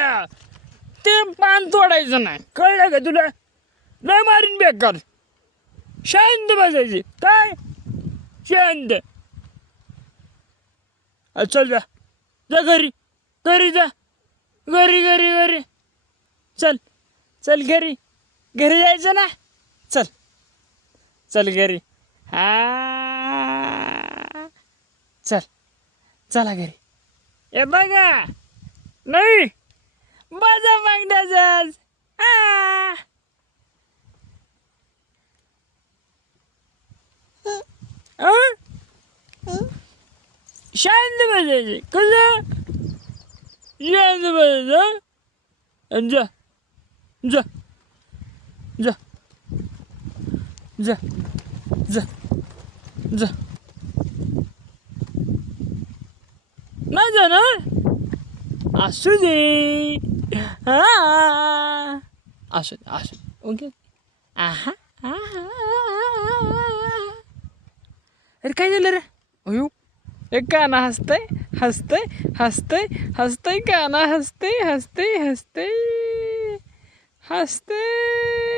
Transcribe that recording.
या ते पान तोडायचं नाही, कळलं का तुला? नाही मारीन बेकार. शांत बसायची. काय शांत? चल जा, जा घरी, घरी जा, घरी घरी घरी. चल चल घरी, घरी जायचं ना. चल चल घरी. हा चल, चला घरी. हे बघा, नाही माझा मागण्याचाच. शांत बसायचे. कसं शांत बसायचं? जा जा जा जा जा जा. नाही जाणार? असू दे. हा असू दे, असू दे. ओके. आहा आहा. अरे काय झालं रे? अयो, एक काना हसतय हसतय हसतय हसतय, काना हसतय हसतय हसतय हसतय.